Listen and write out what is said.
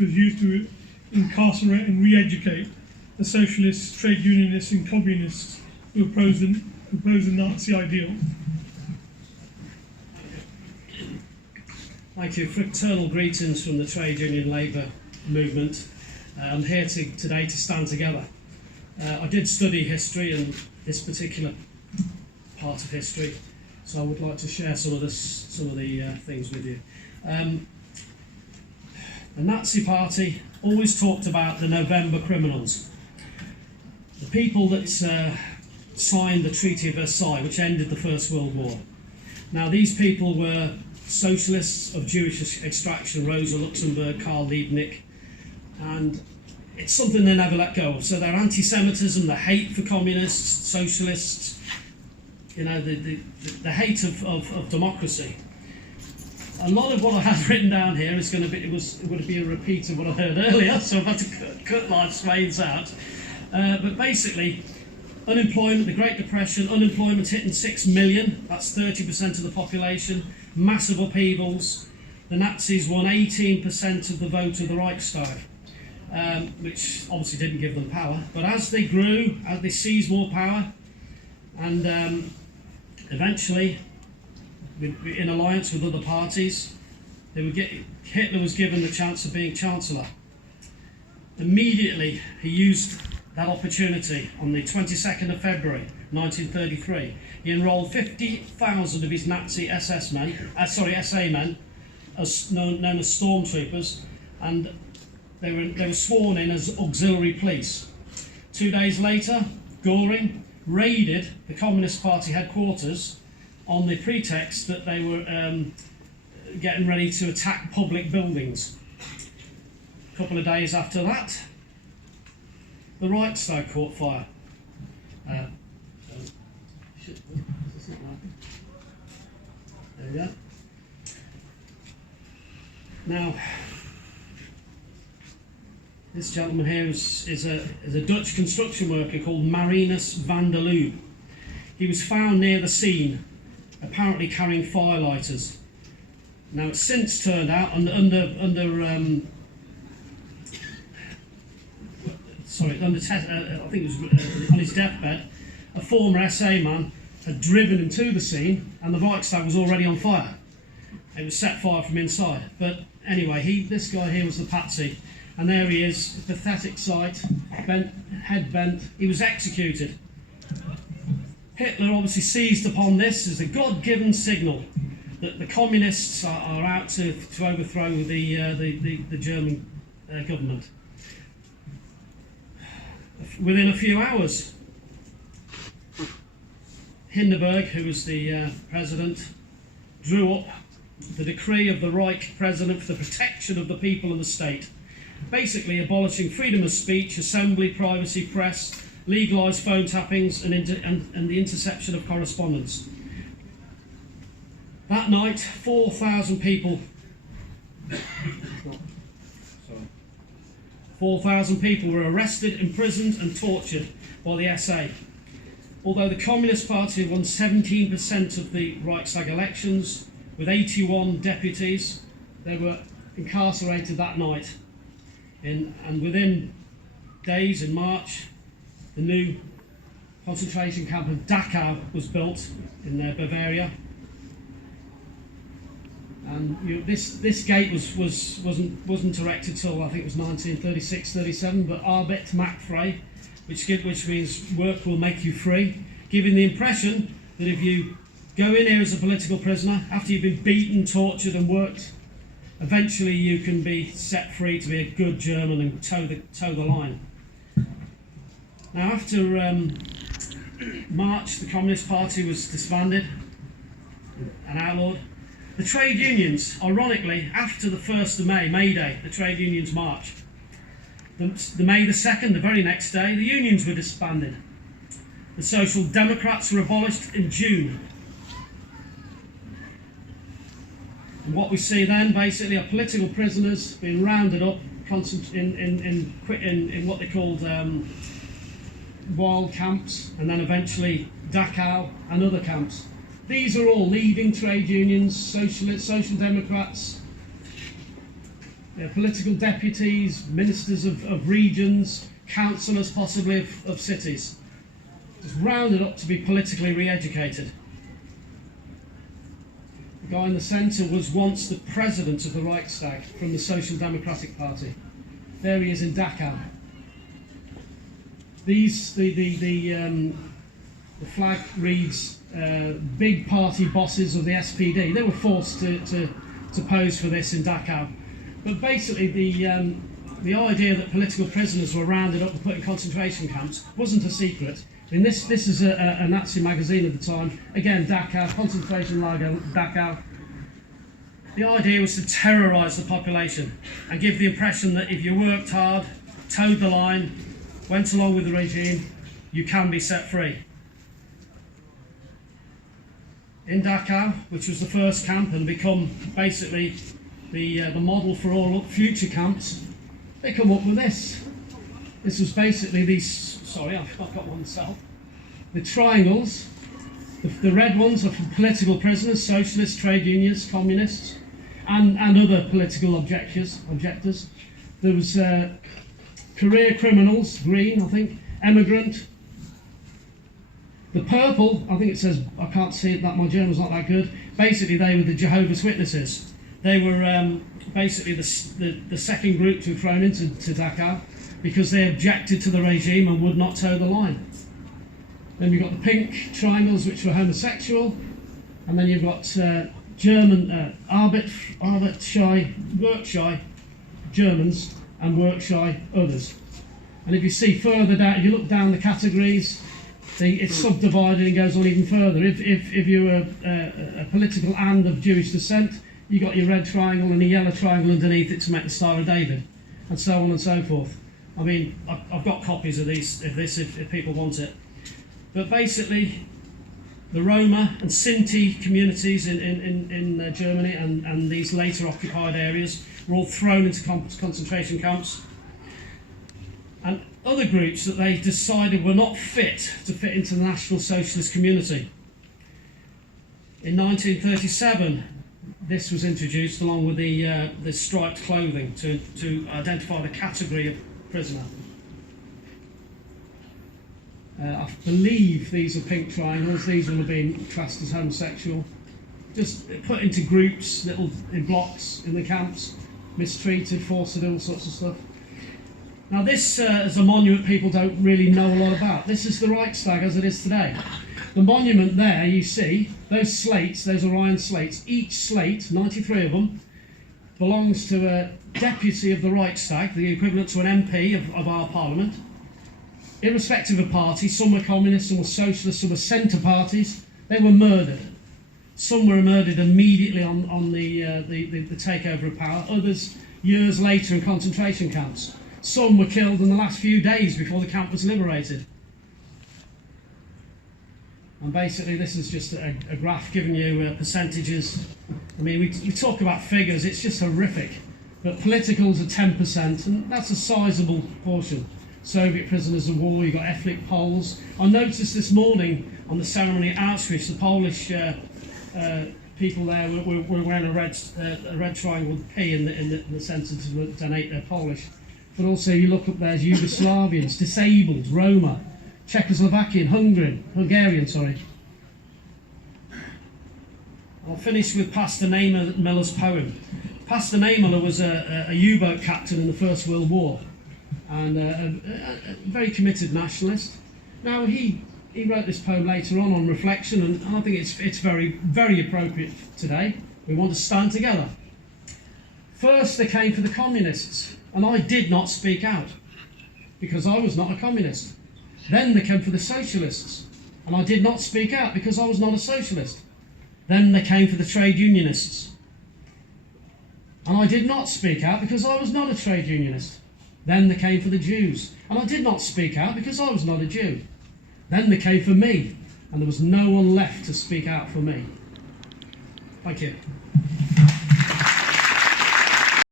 was used to incarcerate and re-educate the socialists, trade unionists and communists who opposed the Nazi ideal. Thank you. Fraternal greetings from the trade union labour movement. I'm here today to stand together. I did study history and this particular part of history, so I would like to share some of the things with you. The Nazi Party always talked about the November criminals, the people that signed the Treaty of Versailles, which ended the First World War. Now, these people were socialists of Jewish extraction: Rosa Luxemburg, Karl Liebknecht, and it's something they never let go of. So their anti-Semitism, the hate for communists, socialists, you know, the hate of democracy. A lot of what I have written down here is going to be, it would be a repeat of what I heard earlier, so I've had to cut life swathes out. But basically, unemployment, the Great Depression, unemployment hitting 6 million, that's 30% of the population, massive upheavals. The Nazis won 18% of the vote of the Reichstag, which obviously didn't give them power. But as they grew, as they seized more power, and eventually, in alliance with other parties, Hitler was given the chance of being Chancellor. Immediately, he used that opportunity. On the 22nd of February 1933, he enrolled 50,000 of his Nazi SA men, known as stormtroopers, and they were sworn in as auxiliary police. 2 days later, Göring raided the Communist Party headquarters on the pretext that they were getting ready to attack public buildings. A couple of days after that, the Reichstag caught fire. There we go. Now, this gentleman here is a Dutch construction worker called Marinus van der Lubbe. He was found near the scene, apparently carrying firelighters. Now, it's since turned out on his deathbed, a former SA man had driven him to the scene, and the Reichstag was already on fire. It was set fire from inside. But anyway, this guy here was the patsy, and there he is, a pathetic sight, head bent. He was executed. Hitler obviously seized upon this as a God-given signal that the communists are out to overthrow the German government. Within a few hours, Hindenburg, who was the president, drew up the decree of the Reich President for the protection of the people and the state, basically abolishing freedom of speech, assembly, privacy, press, legalised phone tappings and the interception of correspondence. That night, 4,000 people were arrested, imprisoned and tortured by the SA. Although the Communist Party won 17% of the Reichstag elections, with 81 deputies, they were incarcerated that night. And within days, in March, the new concentration camp of Dachau was built in Bavaria. And this gate wasn't erected till I think it was 1936-37. But Arbeit macht frei, which means work will make you free, giving the impression that if you go in here as a political prisoner after you've been beaten, tortured, and worked, eventually you can be set free to be a good German and toe the line. Now, after March, the Communist Party was disbanded and outlawed. The trade unions, ironically, after the 1st of May, May Day, the trade unions marched. The May the 2nd, the very next day, the unions were disbanded. The Social Democrats were abolished in June. And what we see then, basically, are political prisoners being rounded up in what they called wild camps, and then eventually Dachau and other camps. These are all leading trade unions, social democrats, political deputies, ministers of regions, councillors possibly of cities, just rounded up to be politically re-educated. The guy in the centre was once the president of the Reichstag from the Social Democratic Party. There he is in Dachau. The flag reads big party bosses of the SPD. They were forced to pose for this in Dachau. But basically the idea that political prisoners were rounded up and put in concentration camps wasn't a secret. I mean, this is a Nazi magazine of the time. Again, Dachau, concentration lager, Dachau. The idea was to terrorise the population and give the impression that if you worked hard, towed the line, went along with the regime, you can be set free. In Dachau, which was the first camp and become basically the model for all future camps, they come up with this. This was basically these, sorry, I've got one myself. The triangles, the red ones are for political prisoners, socialists, trade unions, communists, and other political objectors. There was career criminals, green, I think, emigrant. The purple, I think it says, I can't see it, that my German's not that good. Basically, they were the Jehovah's Witnesses. They were basically the second group to be thrown into Dachau because they objected to the regime and would not toe the line. Then you've got the pink triangles, which were homosexual, and then you've got German work-shy Germans and work-shy others. And if you see further down, if you look down the categories, it's subdivided and goes on even further. If you're a political and of Jewish descent, you got your red triangle and a yellow triangle underneath it to make the Star of David, and so on and so forth. I mean, I've got copies of this if people want it. But basically, the Roma and Sinti communities in Germany and these later occupied areas were all thrown into concentration camps. And other groups that they decided were not fit to fit into the National Socialist community. In 1937, this was introduced along with the striped clothing to identify the category of prisoner. I believe these are pink triangles. These will have been classed as homosexual. Just put into groups, in blocks in the camps, mistreated, forced to do all sorts of stuff. Now this is a monument people don't really know a lot about. This is the Reichstag as it is today. The monument there, you see, those slates, those Orion slates, each slate, 93 of them, belongs to a deputy of the Reichstag, the equivalent to an MP of our parliament. Irrespective of party, some were communists, some were socialists, some were centre parties, they were murdered. Some were murdered immediately on the takeover of power, others years later in concentration camps. Some were killed in the last few days before the camp was liberated. And basically this is just a graph giving you percentages. I mean, we talk about figures, it's just horrific. But politicals are 10%, and that's a sizable portion. Soviet prisoners of war, you've got ethnic Poles. I noticed this morning on the ceremony at Auschwitz, the Polish people there were wearing a red triangle with P in the centre to denote they're Polish. But also you look up there's Yugoslavians, disabled, Roma, Czechoslovakian, Hungarian. I'll finish with Pastor Niemöller's poem. Pastor Niemöller was a U-boat captain in the First World War, and a very committed nationalist. Now he wrote this poem later on reflection, and I think it's very, very appropriate today. We want to stand together. First they came for the communists, and I did not speak out because I was not a communist. Then they came for the socialists, and I did not speak out because I was not a socialist. Then they came for the trade unionists, and I did not speak out because I was not a trade unionist. Then they came for the Jews, and I did not speak out because I was not a Jew. Then they came for me, and there was no one left to speak out for me. Thank you.